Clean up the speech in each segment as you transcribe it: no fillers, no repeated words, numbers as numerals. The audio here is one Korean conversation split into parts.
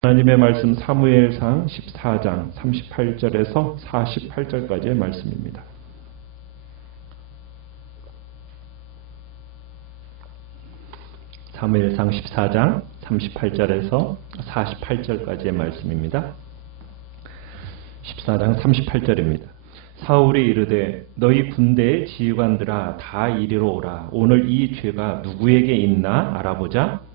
하나님의 말씀 사무엘상 14장 38절에서 48절까지의 말씀입니다. 사무엘상 14장 38절에서 48절까지의 말씀입니다. 14장 38절입니다. 사울이 이르되 너희 군대의 지휘관들아 다 이리로 오라. 오늘 이 죄가 누구에게 있나 알아보자.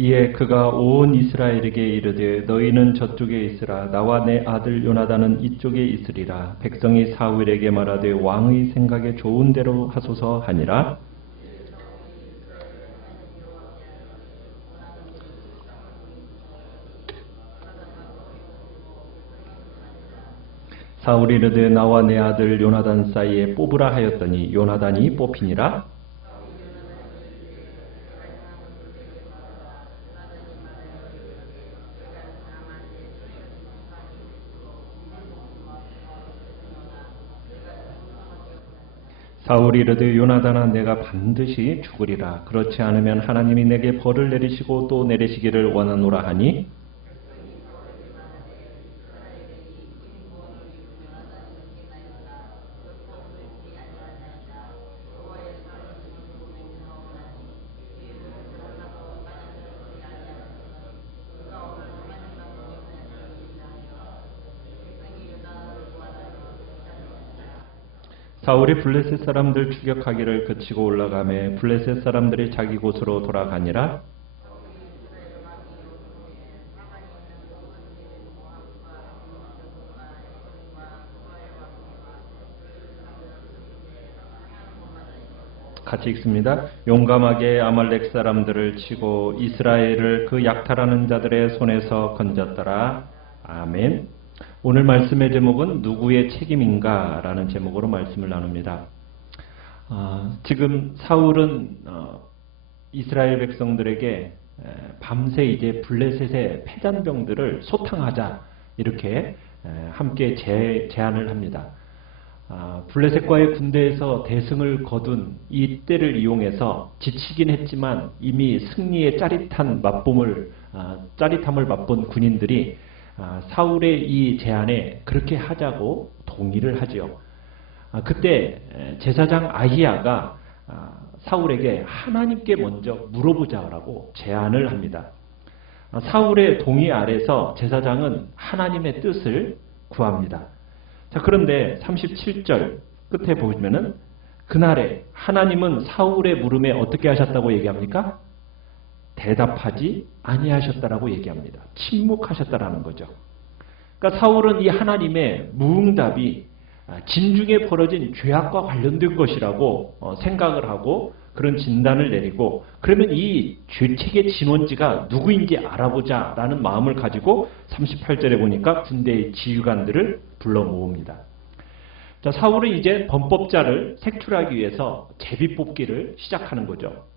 이에 그가 온 이스라엘에게 이르되 너희는 저쪽에 있으라. 나와 내 아들 요나단은 이쪽에 있으리라. 백성이 사울에게 말하되 왕의 생각에 좋은 대로 하소서 하니라. 사울이 이르되 나와 내 아들 요나단 사이에 뽑으라 하였더니 요나단이 뽑히니라. 사울이 이르되 요나단아 내가 반드시 죽으리라. 그렇지 않으면 하나님이 내게 벌을 내리시고 또 내리시기를 원하노라 하니 사울이 블레셋 사람들 추격하기를 그치고 올라가매 블레셋 사람들이 자기 곳으로 돌아가니라. 같이 읽습니다. 용감하게 아말렉 사람들을 치고 이스라엘을 그 약탈하는 자들의 손에서 건졌더라. 아멘. 오늘 말씀의 제목은 누구의 책임인가? 라는 제목으로 말씀을 나눕니다. 지금 사울은 이스라엘 백성들에게 밤새 이제 블레셋의 패잔병들을 소탕하자 이렇게 함께 제안을 합니다. 블레셋과의 군대에서 대승을 거둔 이 때를 이용해서 지치긴 했지만 이미 승리의 짜릿함을 맛본 군인들이 사울의 이 제안에 그렇게 하자고 동의를 하지요. 그때 제사장 아히야가 사울에게 하나님께 먼저 물어보자라고 제안을 합니다. 사울의 동의 아래서 제사장은 하나님의 뜻을 구합니다. 자, 그런데 37절 끝에 보시면은 그날에 하나님은 사울의 물음에 어떻게 하셨다고 얘기합니까? 대답하지 아니하셨다라고 얘기합니다. 침묵하셨다라는 거죠. 그러니까 사울은 이 하나님의 무응답이 진중에 벌어진 죄악과 관련된 것이라고 생각을 하고 그런 진단을 내리고 그러면 이 죄책의 진원지가 누구인지 알아보자라는 마음을 가지고 38절에 보니까 군대의 지휘관들을 불러 모읍니다. 자, 사울은 이제 범법자를 색출하기 위해서 제비 뽑기를 시작하는 거죠.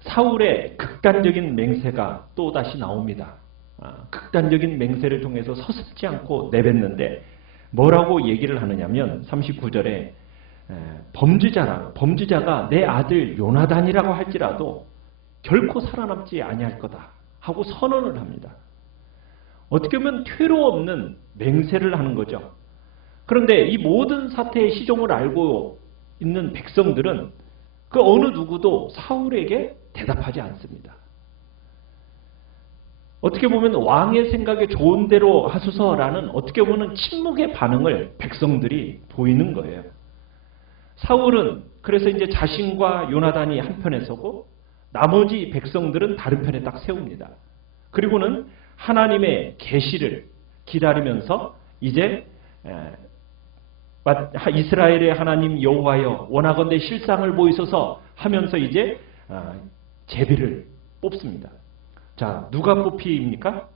사울의 극단적인 맹세가 또다시 나옵니다. 극단적인 맹세를 통해서 서슴지 않고 내뱉는데 뭐라고 얘기를 하느냐면 39절에 범죄자가 내 아들 요나단이라고 할지라도 결코 살아남지 아니할 거다 하고 선언을 합니다. 어떻게 보면 퇴로 없는 맹세를 하는 거죠. 그런데 이 모든 사태의 시종을 알고 있는 백성들은 그 어느 누구도 사울에게 대답하지 않습니다. 어떻게 보면 왕의 생각에 좋은 대로 하소서라는 어떻게 보면 침묵의 반응을 백성들이 보이는 거예요. 사울은 그래서 이제 자신과 요나단이 한편에 서고 나머지 백성들은 다른 편에 딱 세웁니다. 그리고는 하나님의 계시를 기다리면서 이제 이스라엘의 하나님 여호와여 원하건대 실상을 보이소서 하면서 이제 제비를 뽑습니다. 자, 누가 뽑힙니까?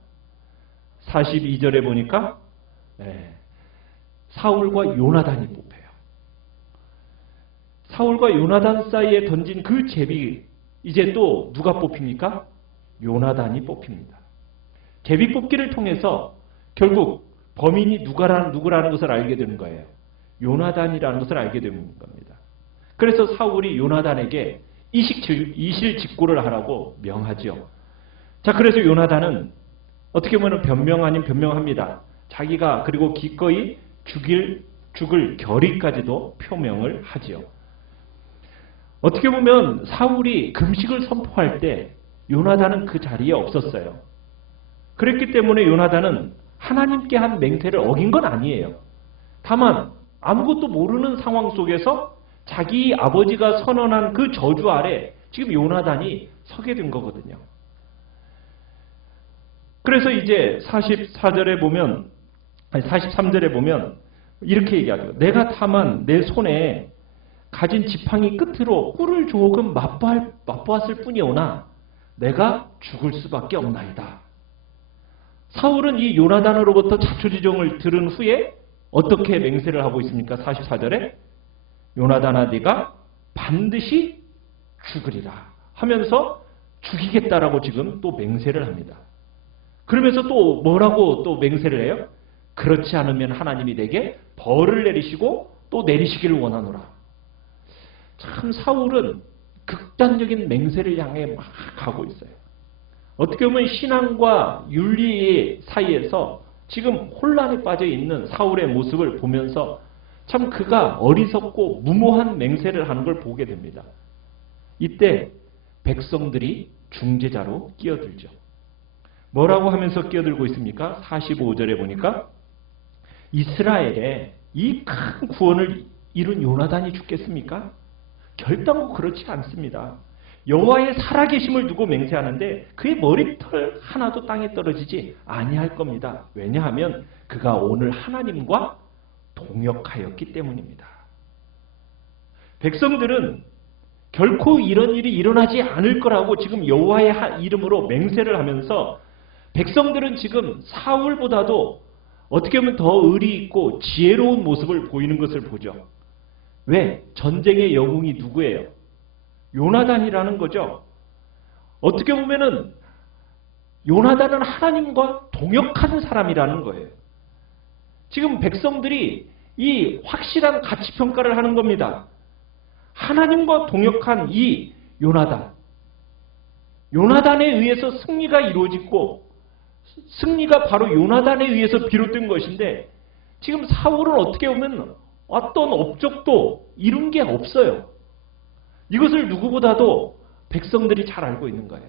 42절에 보니까 사울과 요나단이 뽑혀요. 사울과 요나단 사이에 던진 그 제비 이제 또 누가 뽑힙니까? 요나단이 뽑힙니다. 제비 뽑기를 통해서 결국 범인이 누구라는 것을 알게 되는 거예요. 요나단이라는 것을 알게 되는 겁니다. 그래서 사울이 요나단에게 이실직고를 하라고 명하죠. 자, 그래서 요나단은 어떻게 보면 변명 아닌 변명합니다. 자기가 그리고 기꺼이 죽을 결의까지도 표명을 하지요. 어떻게 보면 사울이 금식을 선포할 때 요나단은 그 자리에 없었어요. 그랬기 때문에 요나단은 하나님께 한 맹세를 어긴 건 아니에요. 다만 아무것도 모르는 상황 속에서 자기 아버지가 선언한 그 저주 아래 지금 요나단이 서게 된 거거든요. 그래서 이제 44절에 보면, 43절에 보면 이렇게 얘기하죠. 내가 다만 내 손에 가진 지팡이 끝으로 꿀을 조금 맛보았을 뿐이오나 내가 죽을 수밖에 없나이다. 사울은 이 요나단으로부터 자초지종을 들은 후에 어떻게 맹세를 하고 있습니까? 44절에 요나단아 네가 반드시 죽으리라 하면서 죽이겠다라고 지금 또 맹세를 합니다. 그러면서 또 뭐라고 또 맹세를 해요? 그렇지 않으면 하나님이 내게 벌을 내리시고 또 내리시기를 원하노라. 참 사울은 극단적인 맹세를 향해 막 가고 있어요. 어떻게 보면 신앙과 윤리 사이에서 지금 혼란에 빠져 있는 사울의 모습을 보면서 참 그가 어리석고 무모한 맹세를 하는 걸 보게 됩니다. 이때 백성들이 중재자로 끼어들죠. 뭐라고 하면서 끼어들고 있습니까? 45절에 보니까 이스라엘에 이 큰 구원을 이룬 요나단이 죽겠습니까? 결단코 그렇지 않습니다. 여호와의 살아계심을 두고 맹세하는데 그의 머리털 하나도 땅에 떨어지지 아니할 겁니다. 왜냐하면 그가 오늘 하나님과 동역하였기 때문입니다. 백성들은 결코 이런 일이 일어나지 않을 거라고 지금 여호와의 이름으로 맹세를 하면서 백성들은 지금 사울보다도 어떻게 보면 더 의리 있고 지혜로운 모습을 보이는 것을 보죠. 왜? 전쟁의 영웅이 누구예요? 요나단이라는 거죠. 어떻게 보면은 요나단은 하나님과 동역하는 사람이라는 거예요. 지금 백성들이 이 확실한 가치평가를 하는 겁니다. 하나님과 동역한 이 요나단. 요나단에 의해서 승리가 이루어지고 승리가 바로 요나단에 의해서 비롯된 것인데 지금 사울은 어떻게 보면 어떤 업적도 이룬 게 없어요. 이것을 누구보다도 백성들이 잘 알고 있는 거예요.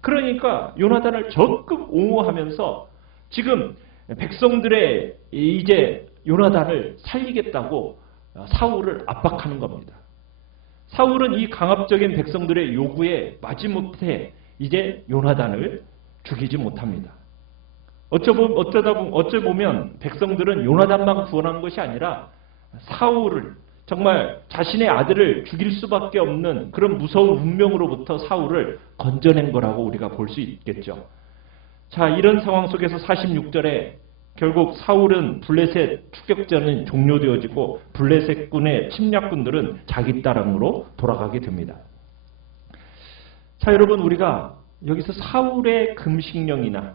그러니까 요나단을 적극 옹호하면서 지금 백성들의 이제 요나단을 살리겠다고 사울을 압박하는 겁니다. 사울은 이 강압적인 백성들의 요구에 마지못해 이제 요나단을 죽이지 못합니다. 어째 보면 백성들은 요나단만 구원한 것이 아니라 사울을 정말 자신의 아들을 죽일 수밖에 없는 그런 무서운 운명으로부터 사울을 건져낸 거라고 우리가 볼 수 있겠죠. 자, 이런 상황 속에서 46절에 결국 사울은 블레셋 추격전은 종료되어지고 블레셋군의 침략군들은 자기 땅으로 돌아가게 됩니다. 자, 여러분 우리가 여기서 사울의 금식령이나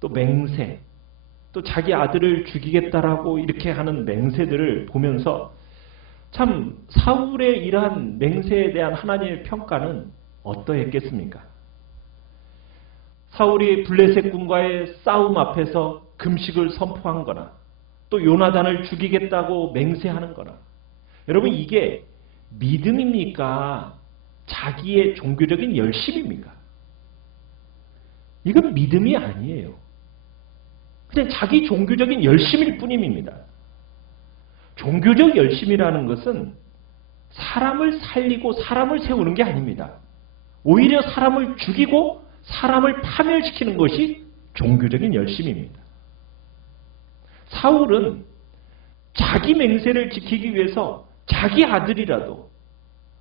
또 맹세, 또 자기 아들을 죽이겠다라고 이렇게 하는 맹세들을 보면서 참 사울의 이러한 맹세에 대한 하나님의 평가는 어떠했겠습니까? 사울이 블레셋군과의 싸움 앞에서 금식을 선포한 거나 또 요나단을 죽이겠다고 맹세하는 거나 여러분 이게 믿음입니까? 자기의 종교적인 열심입니까? 이건 믿음이 아니에요. 그냥 자기 종교적인 열심일 뿐입니다. 종교적 열심이라는 것은 사람을 살리고 사람을 세우는 게 아닙니다. 오히려 사람을 죽이고 사람을 파멸시키는 것이 종교적인 열심입니다. 사울은 자기 맹세를 지키기 위해서 자기 아들이라도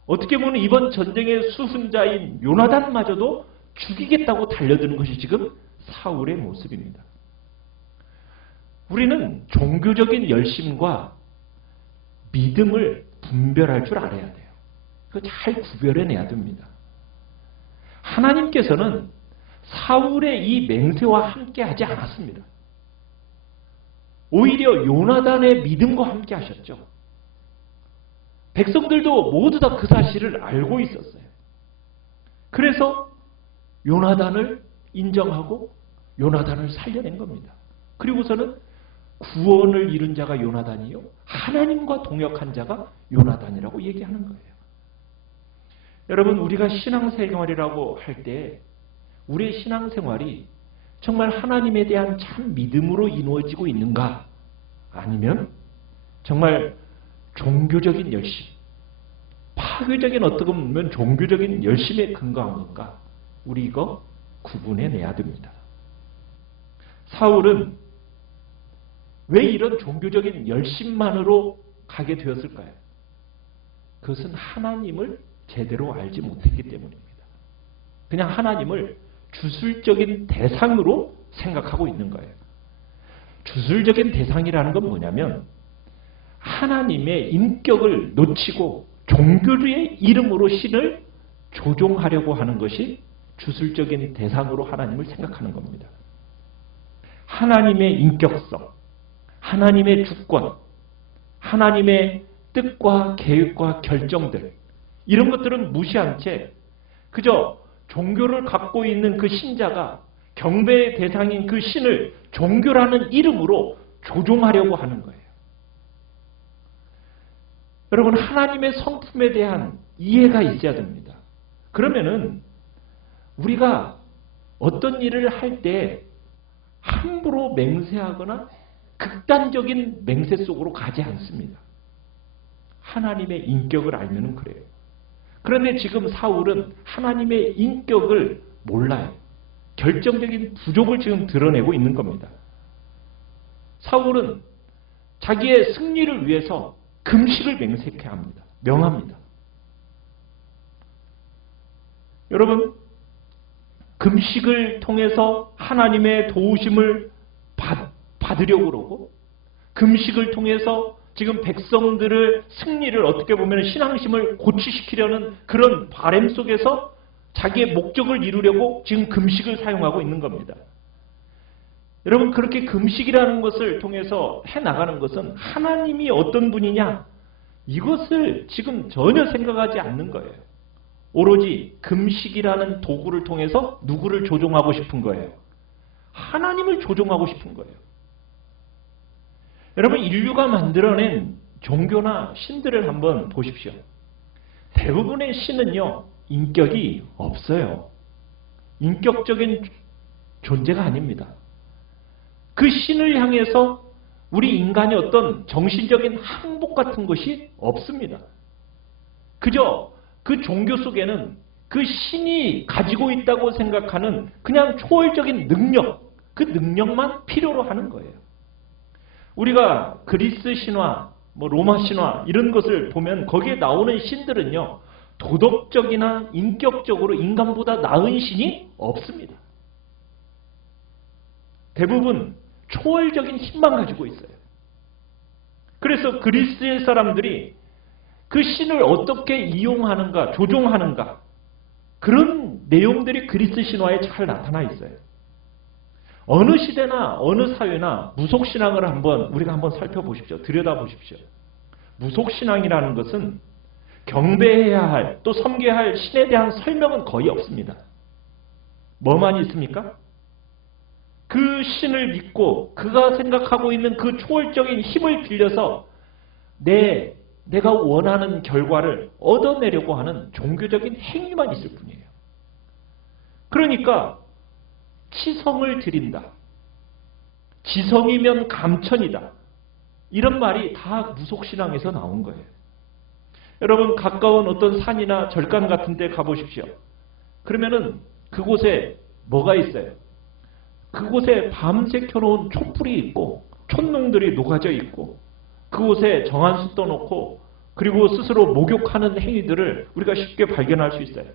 어떻게 보면 이번 전쟁의 수순자인 요나단마저도 죽이겠다고 달려드는 것이 지금 사울의 모습입니다. 우리는 종교적인 열심과 믿음을 분별할 줄 알아야 돼요. 그거 잘 구별해내야 됩니다. 하나님께서는 사울의 이 맹세와 함께 하지 않았습니다. 오히려 요나단의 믿음과 함께 하셨죠. 백성들도 모두 다 그 사실을 알고 있었어요. 그래서 요나단을 인정하고 요나단을 살려낸 겁니다. 그리고서는 구원을 이룬 자가 요나단이요, 하나님과 동역한 자가 요나단이라고 얘기하는 거예요. 여러분, 우리가 신앙생활이라고 할 때 우리의 신앙생활이 정말 하나님에 대한 참 믿음으로 이루어지고 있는가? 아니면 정말 종교적인 열심, 파괴적인 어떻게 보면 종교적인 열심에 근거한 건가? 우리 이거 구분해내야 됩니다. 사울은 왜 이런 종교적인 열심만으로 가게 되었을까요? 그것은 하나님을 제대로 알지 못했기 때문입니다. 그냥 하나님을 주술적인 대상으로 생각하고 있는 거예요. 주술적인 대상이라는 건 뭐냐면 하나님의 인격을 놓치고 종교의 이름으로 신을 조종하려고 하는 것이 주술적인 대상으로 하나님을 생각하는 겁니다. 하나님의 인격성, 하나님의 주권, 하나님의 뜻과 계획과 결정들, 이런 것들은 무시한 채 그저 종교를 갖고 있는 그 신자가 경배의 대상인 그 신을 종교라는 이름으로 조종하려고 하는 거예요. 여러분, 하나님의 성품에 대한 이해가 있어야 됩니다. 그러면은 우리가 어떤 일을 할 때 함부로 맹세하거나 극단적인 맹세 속으로 가지 않습니다. 하나님의 인격을 알면은 그래요. 그런데 지금 사울은 하나님의 인격을 몰라요. 결정적인 부족을 지금 드러내고 있는 겁니다. 사울은 자기의 승리를 위해서 금식을 맹세케 합니다. 명합니다. 여러분, 금식을 통해서 하나님의 도우심을 받으려고 그러고, 금식을 통해서 지금 백성들의 승리를 어떻게 보면 신앙심을 고취시키려는 그런 바람 속에서 자기의 목적을 이루려고 지금 금식을 사용하고 있는 겁니다. 여러분, 그렇게 금식이라는 것을 통해서 해나가는 것은 하나님이 어떤 분이냐, 이것을 지금 전혀 생각하지 않는 거예요. 오로지 금식이라는 도구를 통해서 누구를 조종하고 싶은 거예요? 하나님을 조종하고 싶은 거예요. 여러분, 인류가 만들어낸 종교나 신들을 한번 보십시오. 대부분의 신은요, 인격이 없어요. 인격적인 존재가 아닙니다. 그 신을 향해서 우리 인간의 어떤 정신적인 항복 같은 것이 없습니다. 그저 그 종교 속에는 그 신이 가지고 있다고 생각하는 그냥 초월적인 능력, 그 능력만 필요로 하는 거예요. 우리가 그리스 신화, 로마 신화 이런 것을 보면 거기에 나오는 신들은요, 도덕적이나 인격적으로 인간보다 나은 신이 없습니다. 대부분 초월적인 힘만 가지고 있어요. 그래서 그리스의 사람들이 그 신을 어떻게 이용하는가, 조종하는가, 그런 내용들이 그리스 신화에 잘 나타나 있어요. 어느 시대나 어느 사회나 무속신앙을 우리가 한번 살펴보십시오. 들여다보십시오. 무속신앙이라는 것은 경배해야 할, 또 섬겨야 할 신에 대한 설명은 거의 없습니다. 뭐만 있습니까? 그 신을 믿고 그가 생각하고 있는 그 초월적인 힘을 빌려서 내가 원하는 결과를 얻어내려고 하는 종교적인 행위만 있을 뿐이에요. 그러니까 치성을 드린다, 지성이면 감천이다, 이런 말이 다 무속신앙에서 나온 거예요. 여러분, 가까운 어떤 산이나 절간 같은 데 가보십시오. 그러면은 그곳에 뭐가 있어요? 그곳에 밤새 켜놓은 촛불이 있고 촛농들이 녹아져 있고, 그곳에 정한수 떠놓고 그리고 스스로 목욕하는 행위들을 우리가 쉽게 발견할 수 있어요.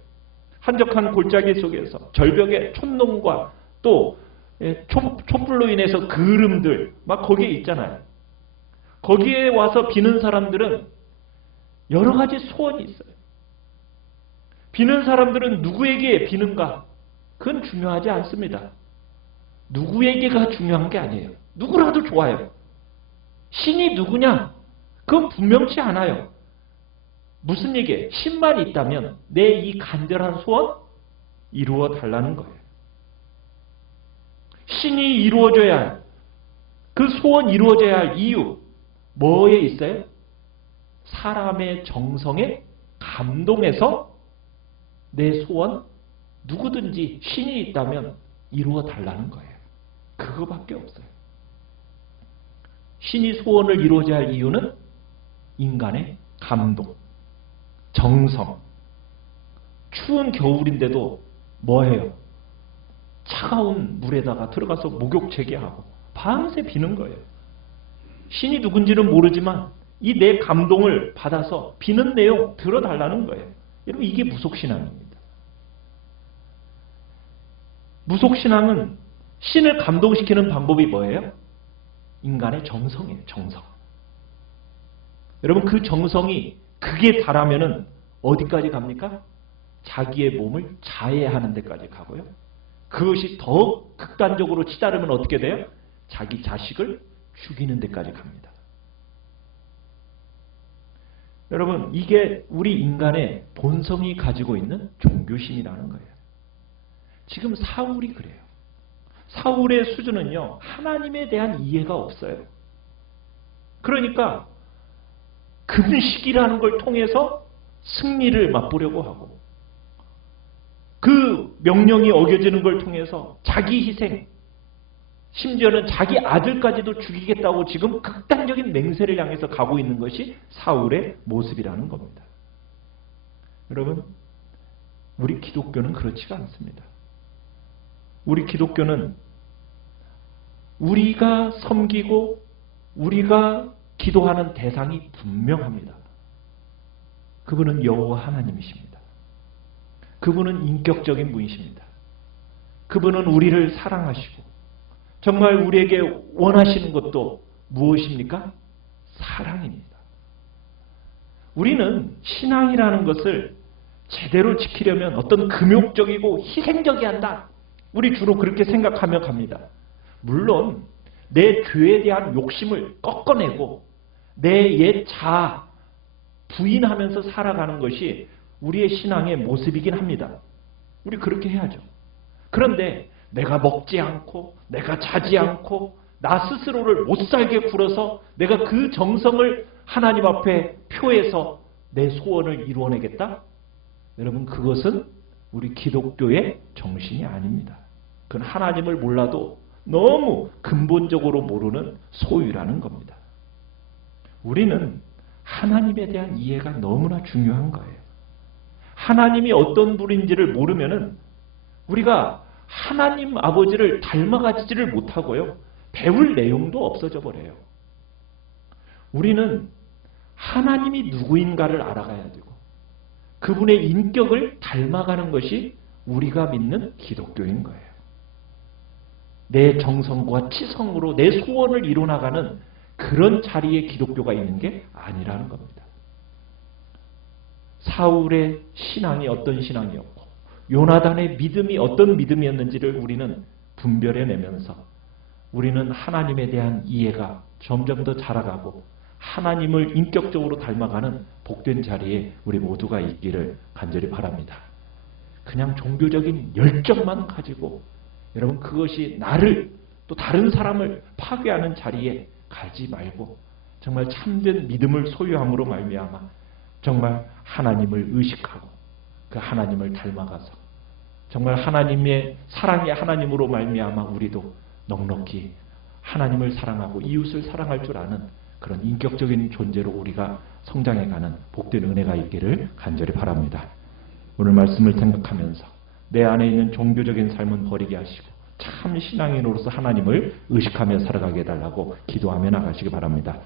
한적한 골짜기 속에서 절벽에 촛농과 또 촛불로 인해서 그을음들 막 거기에 있잖아요. 거기에 와서 비는 사람들은 여러 가지 소원이 있어요. 비는 사람들은 누구에게 비는가? 그건 중요하지 않습니다. 누구에게가 중요한 게 아니에요. 누구라도 좋아요. 신이 누구냐? 그건 분명치 않아요. 무슨 얘기예요? 신만 있다면 내 이 간절한 소원 이루어 달라는 거예요. 신이 이루어져야 할, 그 소원 이루어져야 할 이유 뭐에 있어요? 사람의 정성에 감동해서 내 소원 누구든지 신이 있다면 이루어 달라는 거예요. 그거밖에 없어요. 신이 소원을 이루어져야 할 이유는 인간의 감동, 정성. 추운 겨울인데도 뭐해요? 차가운 물에다가 들어가서 목욕제기하고 밤새 비는 거예요. 신이 누군지는 모르지만 이 내 감동을 받아서 비는 내용 들어달라는 거예요. 여러분, 이게 무속신앙입니다. 무속신앙은 신을 감동시키는 방법이 뭐예요? 인간의 정성이에요. 정성. 여러분, 그 정성이 극에 달하면은 어디까지 갑니까? 자기의 몸을 자해하는 데까지 가고요. 그것이 더 극단적으로 치달으면 어떻게 돼요? 자기 자식을 죽이는 데까지 갑니다. 여러분, 이게 우리 인간의 본성이 가지고 있는 종교심이라는 거예요. 지금 사울이 그래요. 사울의 수준은요, 하나님에 대한 이해가 없어요. 그러니까 금식이라는 걸 통해서 승리를 맛보려고 하고, 그 명령이 어겨지는 걸 통해서 자기 희생, 심지어는 자기 아들까지도 죽이겠다고 지금 극단적인 맹세를 향해서 가고 있는 것이 사울의 모습이라는 겁니다. 여러분, 우리 기독교는 그렇지가 않습니다. 우리 기독교는 우리가 섬기고 우리가 기도하는 대상이 분명합니다. 그분은 여호와 하나님이십니다. 그분은 인격적인 분이십니다. 그분은 우리를 사랑하시고 정말 우리에게 원하시는 것도 무엇입니까? 사랑입니다. 우리는 신앙이라는 것을 제대로 지키려면 어떤 금욕적이고 희생적이 한다. 우리 주로 그렇게 생각하며 갑니다. 물론 내 죄에 대한 욕심을 꺾어내고 내 옛 자아 부인하면서 살아가는 것이 우리의 신앙의 모습이긴 합니다. 우리 그렇게 해야죠. 그런데 내가 먹지 않고 내가 자지 않고 나 스스로를 못 살게 굴어서 내가 그 정성을 하나님 앞에 표해서 내 소원을 이루어내겠다? 여러분, 그것은 우리 기독교의 정신이 아닙니다. 그건 하나님을 몰라도 너무 근본적으로 모르는 소유라는 겁니다. 우리는 하나님에 대한 이해가 너무나 중요한 거예요. 하나님이 어떤 분인지를 모르면은 우리가 하나님 아버지를 닮아가지를 못하고요. 배울 내용도 없어져 버려요. 우리는 하나님이 누구인가를 알아가야 되고 그분의 인격을 닮아가는 것이 우리가 믿는 기독교인 거예요. 내 정성과 치성으로 내 소원을 이뤄나가는 그런 자리에 기독교가 있는 게 아니라는 겁니다. 사울의 신앙이 어떤 신앙이었고 요나단의 믿음이 어떤 믿음이었는지를 우리는 분별해내면서 우리는 하나님에 대한 이해가 점점 더 자라가고 하나님을 인격적으로 닮아가는 복된 자리에 우리 모두가 있기를 간절히 바랍니다. 그냥 종교적인 열정만 가지고 여러분, 그것이 나를 또 다른 사람을 파괴하는 자리에 가지 말고 정말 참된 믿음을 소유함으로 말미암아 정말 하나님을 의식하고 그 하나님을 닮아가서 정말 하나님의 사랑의 하나님으로 말미암아 우리도 넉넉히 하나님을 사랑하고 이웃을 사랑할 줄 아는 그런 인격적인 존재로 우리가 성장해가는 복된 은혜가 있기를 간절히 바랍니다. 오늘 말씀을 생각하면서 내 안에 있는 종교적인 삶은 버리게 하시고 참 신앙인으로서 하나님을 의식하며 살아가게 해달라고 기도하며 나가시기 바랍니다.